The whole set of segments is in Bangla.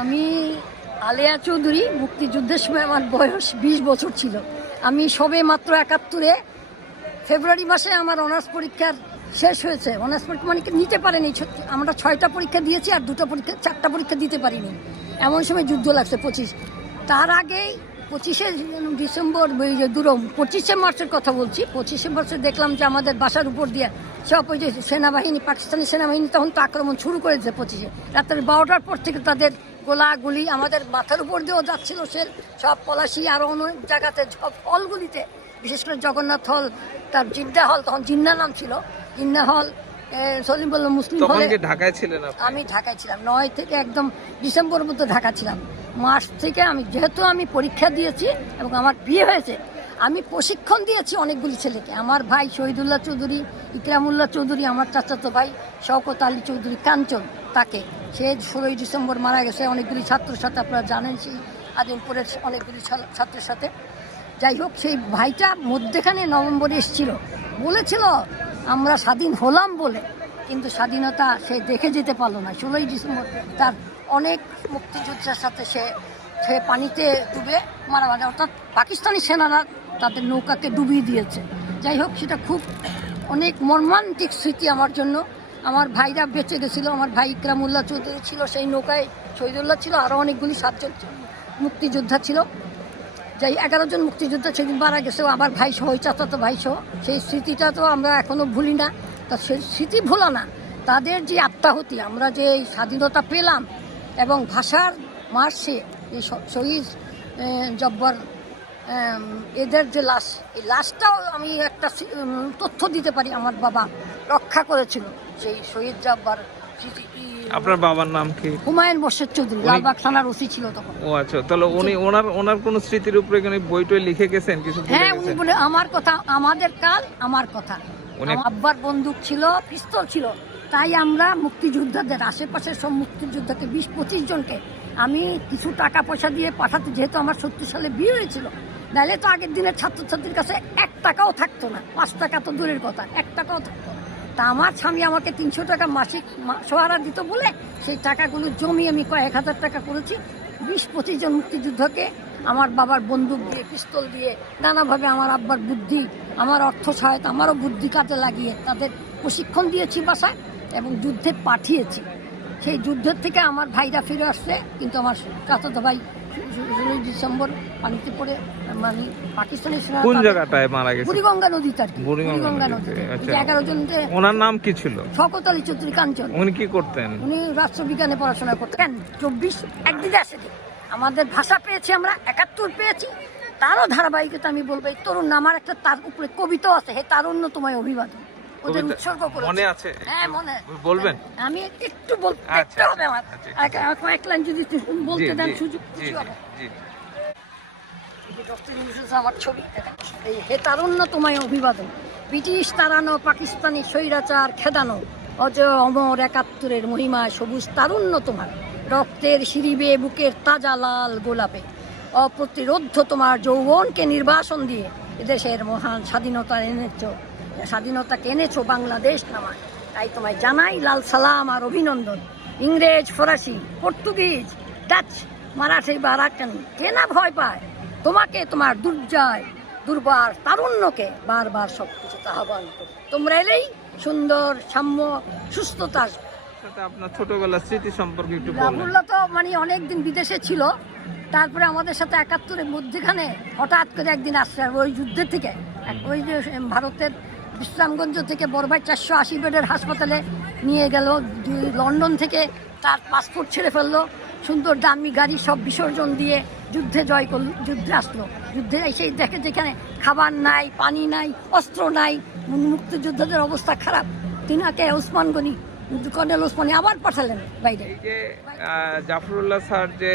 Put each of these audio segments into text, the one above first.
আমি আলেয়া চৌধুরী মুক্তিযুদ্ধের সময় আমার বয়স বিশ বছর ছিল। আমি সবে মাত্র একাত্তরে ফেব্রুয়ারি মাসে আমার অনার্স পরীক্ষার শেষ হয়েছে। অনার্স পরীক্ষা মানে নিতে পারেনি। আমরা ছয়টা পরীক্ষা দিয়েছি আর দুটো পরীক্ষা, চারটা পরীক্ষা দিতে পারিনি। এমন সময় যুদ্ধ লাগছে পঁচিশ। তার আগেই পঁচিশে ডিসেম্বর দুরম, পঁচিশে মার্চের কথা বলছি। পঁচিশে মার্চে দেখলাম যে আমাদের বাসার উপর দিয়ে সব ওই যে সেনাবাহিনী, পাকিস্তানি সেনাবাহিনী তখন তো আক্রমণ শুরু করেছে পঁচিশে। রাত্রে বারোটার পর থেকে তাদের গোলাগুলি আমাদের মাথার উপর দিয়েও যাচ্ছিল সে সব পলাশি আরও অনেক জায়গাতে সব হলগুলিতে। বিশেষ করে জগন্নাথ হল তার জিন্না হল তখন জিন্না নাম ছিল। জিন্না হল সলিম বলল মুসলিম হলে ঢাকায় ছিলেন আমি ঢাকায় ছিলাম। নয় থেকে একদম ডিসেম্বর মধ্যে ঢাকা ছিলাম। মার্চ থেকে আমি যেহেতু আমি পরীক্ষা দিয়েছি এবং আমার বিয়ে হয়েছে আমি প্রশিক্ষণ দিয়েছি অনেকগুলি ছেলেকে। আমার ভাই শহীদুল্লাহ চৌধুরী ইকরামুল্লাহ চৌধুরী আমার চাচাতো ভাই শওকত আলী চৌধুরী কাঞ্চন তাকে। সে ষোলোই ডিসেম্বর মারা গেছে, অনেকগুলি ছাত্রের সাথে আপনারা জানেন, সেই আদিমপুরের অনেকগুলি ছাত্রের সাথে। যাই হোক, সেই ভাইটা মধ্যেখানে নভেম্বরে এসেছিল। বলেছিল, আমরা স্বাধীন হলাম বলে। কিন্তু স্বাধীনতা সে দেখে যেতে পারল না। ষোলোই ডিসেম্বর তার অনেক মুক্তিযোদ্ধার সাথে সে সে পানিতে ডুবে মারা মারা অর্থাৎ পাকিস্তানি সেনারা তাদের নৌকাকে ডুবিয়ে দিয়েছে। যাই হোক, সেটা খুব অনেক মর্মান্তিক স্মৃতি আমার জন্য। আমার ভাইরা বেঁচে গেছিল, আমার ভাই ইকরামুল্লাহ চৌধুরী ছিল, সেই নৌকায় শহীদুল্লাহ ছিল আরও অনেকগুলি সাতজন মুক্তিযোদ্ধা ছিল। যাই, এগারো জন মুক্তিযোদ্ধা সেদিন মারা গেছে, আবার ভাই সহ চাচাতো ভাই সহ সেই স্মৃতিটা তো আমরা এখনও ভুলি না। তা সেই স্মৃতি ভোলা না। তাদের যে আত্মাহুতি, আমরা যে এই স্বাধীনতা পেলাম এবং ভাষার মার্চে এই শহীদ জব্বর এদের যে লাশ, এই লাশটাও আমি একটা তথ্য দিতে পারি, আমার বাবা রক্ষা করেছিল। সেই শহীদ জব্বর আপনার বাবার নাম কি? হুমায়ুন বর্ষের চৌধুরী লালবাগ থানার ওসি ছিল তখন। ও আচ্ছা তাহলে উনি ওনার ওনার কোন স্মৃতির উপরে কোনো বই টই লিখে গেছেন কিছু হ্যাঁ উনি বলে আমার কথা আমাদের কাল আমার কথা। আব্বার বন্দুক ছিল পিস্তল ছিল। তাই আমরা মুক্তিযোদ্ধাদের আশেপাশের সব মুক্তিযোদ্ধাকে বিশ পঁচিশ জনকে আমি কিছু টাকা পয়সা দিয়ে পাঠাতে যেহেতু আমার সত্তর সালে বিয়ে হয়েছিল নাহলে তো আগের দিনের ছাত্রছাত্রীর কাছে এক টাকাও থাকতো না। পাঁচ টাকা তো দূরের কথা এক টাকাও থাকতো না। তা আমার স্বামী আমাকে তিনশো টাকা মাসিক সহারা দিত বলে সেই টাকাগুলো জমি আমি কয়েক হাজার টাকা করেছি। বিশ পঁচিশ জন মুক্তিযুদ্ধকে আমার বাবার বন্দুক দিয়ে, পিস্তল দিয়ে, নানাভাবে আমার আব্বার বুদ্ধি, আমার অর্থ সহায়তা, আমারও বুদ্ধি কাজে লাগিয়ে তাদের প্রশিক্ষণ দিয়েছি বাসায় এবং যুদ্ধে পাঠিয়েছি। সেই যুদ্ধের থেকে আমার ভাইরা ফিরে আসছে কিন্তু আমার চাচাতো ভাই ষোলোই ডিসেম্বর পানিতে পড়ে মানে পাকিস্তানি সেনা কোন জায়গাটায় মারা গেছে? বুড়িগঙ্গা নদীতে আর কি বুড়িগঙ্গা নদীতে, আচ্ছা। এগারো জন যে ওনার নাম কি ছিল? শকত আলী চৌধুরী কাঞ্চন। উনি কি করতেন? উনি রাষ্ট্রবিজ্ঞানে পড়াশোনা করতেন। চব্বিশ একদিনে আসেনি আমাদের ভাষা পেয়েছি আমরা একাত্তর পেয়েছি। তারও ধারাবাহিকতা আমি বলব এই তরুণ আমার একটা তার উপরে কবিতাও আছে হে তারুণ্য তোমায় অভিবাদন। ওদের উৎসর্গ করে মনে আছে? হ্যাঁ মনে। বলবেন? আমি একটু বলতে আচ্ছা, হবে আমার। আচ্ছা। এক- এক- কয়েক লাইন যদি বলতে দেন সুযোগ জি, হবে। জি। ডক্টর ইউসুফ আমার ছবি এই হে তোমায় অভিবাদন। ব্রিটিশ তাড়ানো পাকিস্তানি স্বৈরাচার খেদানো অজয় অমর একাত্তরের মহিমা সবুজ তারুণ্য তোমার। রক্তের সিঁড়িবে বুকের তাজা লাল গোলাপে। অপ্রতিরোধ্য তোমার যৌবনকে নির্বাসন দিয়ে এদেশের মহান স্বাধীনতা এনেছ। স্বাধীনতাকে এনেছো বাংলাদেশ নামায়? তাই তোমায় জানাই লাল সালাম আর অভিনন্দন। ইংরেজ ফরাসি পর্তুগিজ ডাচ মারাঠি বা রাকানি কে না ভয় পায়। তোমাকে তোমার দুর্জয় দুর্বার তারুণ্যকে বারবার সব কিছুতে আহ্বান করি। তোমরা এলেই সুন্দর সাম্য সুস্থতা। আপনার ছোটবেলার স্মৃতি সম্পর্কে একটু রাহুল্লাহ তো মানে অনেকদিন বিদেশে ছিল। তারপরে আমাদের সাথে একাত্তরের মধ্যেখানে হঠাৎ করে একদিন আসছে ওই যুদ্ধের থেকে। ওই যে ভারতের বিশ্রামগঞ্জ থেকে বরবাই চারশো আশি বেডের হাসপাতালে নিয়ে গেল। লন্ডন থেকে তার পাসপোর্ট ছেড়ে ফেলল। সুন্দর দামি গাড়ি সব বিসর্জন দিয়ে যুদ্ধে জয় করল, যুদ্ধে আসলো। যুদ্ধে এসে দেখে যেখানে খাবার নাই, পানি নাই, অস্ত্র নাই, মুক্তিযোদ্ধাদের অবস্থা খারাপ। তিনাকে ওসমান গনি, কর্নেল ওসমানী আবার পাঠালেন বাইরে। জাফরুল্লাহ স্যার যে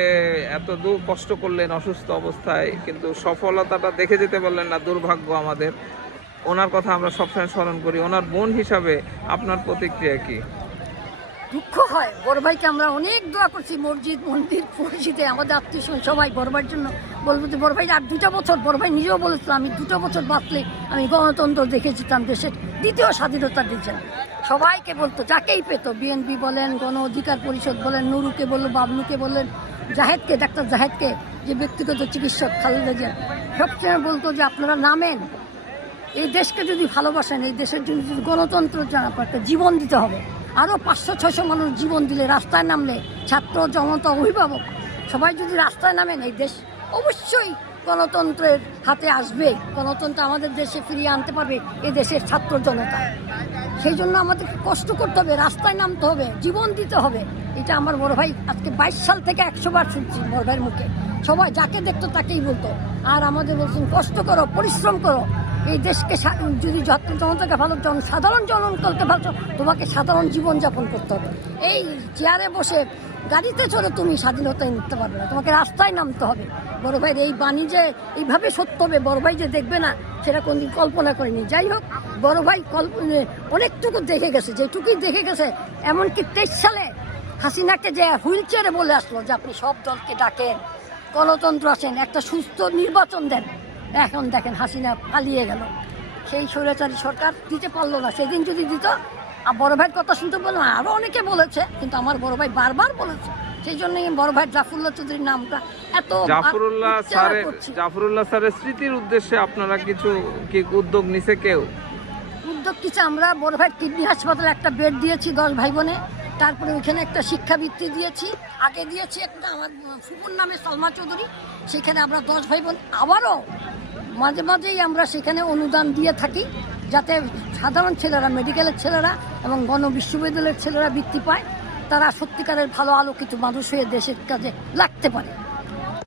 এত দূর কষ্ট করলেন অসুস্থ অবস্থায়, কিন্তু সফলতাটা দেখে যেতে পারলেন না, দুর্ভাগ্য আমাদের। ওনার কথা আমরা সবসময় স্মরণ করি। ওনার বোন হিসাবে আপনার প্রতিক্রিয়া কি? দুঃখ হয়। বড় ভাইকে আমরা অনেক দোয়া করছি, মসজিদ, মন্দির, মসজিদে, আমাদের আত্মীয় স্বজন সবাই বড় ভাইয়ের জন্য বলব যে, বড় ভাই, আর দুটো বছর, বড় ভাই নিজেও বলেছিল, আমি দুটো বছর বাঁচলে আমি গণতন্ত্র দেখে দেশের দ্বিতীয় স্বাধীনতা দিয়েছেন সবাইকে বলতো, যাকেই পেতো, বিএনপি বলেন, গণ অধিকার পরিষদ বলেন, নুরুকে বলল, বাবলুকে বললেন, জাহেদকে, ডাক্তার জাহেদকে, যে ব্যক্তিগত চিকিৎসক খালেদা জিয়া, সবসময় বলতো যে, আপনারা নামেন এই দেশকে যদি ভালোবাসেন, এই দেশের জন্য যদি গণতন্ত্র আপনাকে জীবন দিতে হবে। আরও পাঁচশো, ছয়শো মানুষ জীবন দিলে, রাস্তায় নামলে, ছাত্র, জনতা, অভিভাবক, সবাই যদি রাস্তায় নামেন, এই দেশ অবশ্যই গণতন্ত্রের হাতে আসবে। গণতন্ত্র আমাদের দেশে ফিরিয়ে আনতে পারবে, এ দেশের ছাত্র জনতা। সেই জন্য আমাদেরকে কষ্ট করতে হবে, রাস্তায় নামতে হবে, জীবন দিতে হবে। এটা আমার বড় ভাই আজকে বাইশ সাল থেকে একশো বার শুনছি বড় ভাইয়ের মুখে। সবাই যাকে দেখতো তাকেই বলতো। আর আমাদের বলছেন, কষ্ট করো, পরিশ্রম করো। এই দেশকে যদি জনতাকে ভালো সাধারণ জন করতে পারছ, তোমাকে সাধারণ জীবন যাপন করতে হবে। এই চেয়ারে বসে গাড়িতে চড়ে তুমি স্বাধীনতায় নিতে পারবে না। তোমাকে রাস্তায় নামতে হবে। বড় ভাইয়ের এই বাণী যে এইভাবে সত্য হবে, বড় ভাই যে দেখবে না, সেটা কোনদিন কল্পনা করেনি। যাই হোক, বড় ভাই অনেকটুকু দেখে গেছে। যেটুকুই দেখে গেছে, এমনকি তেইশ সালে হাসিনাকে যে হুইল চেয়ারে বলে আসলো যে, আপনি সব দলকে ডাকেন, গণতন্ত্র আসেন, একটা সুস্থ নির্বাচন দেন। এখন দেখেন হাসিনা পালিয়ে গেল। সেই স্বৈরাচারী সরকার দিতে পারল না। সেদিন যদি দিত আর বড় ভাইয়ের কথা শুনতে বললাম আরও অনেকে বলেছে কিন্তু আমার বড় ভাই বারবার বলেছে। সেই জন্য বড় ভাই জাফরুল্লাহ চৌধুরীর নামটা এত জাফরুল্লাহ স্যারের জাফরুল্লাহ স্যারের স্মৃতির উদ্দেশ্যে আপনারা কিছু কি উদ্যোগ নিছে কেউ? উদ্যোগ কিছু আমরা বড় ভাই কিডনি হাসপাতালে একটা বেড দিয়েছি দশ ভাই বোনে। তারপরে ওইখানে একটা শিক্ষাবৃত্তি দিয়েছি। আগে দিয়েছি একটা আমার ফুপুর নামে সলমা চৌধুরী। সেখানে আমরা দশ ভাই বোন আবারও মাঝে মাঝেই আমরা সেখানে অনুদান দিয়ে থাকি, যাতে সাধারণ ছেলেরা, মেডিকেলের ছেলেরা এবং গণ বিশ্ববিদ্যালয়ের ছেলেরা বৃত্তি পায়। তারা সত্যিকারের ভালো আলোকিত মানুষ হয়ে দেশের কাজে লাগতে পারে।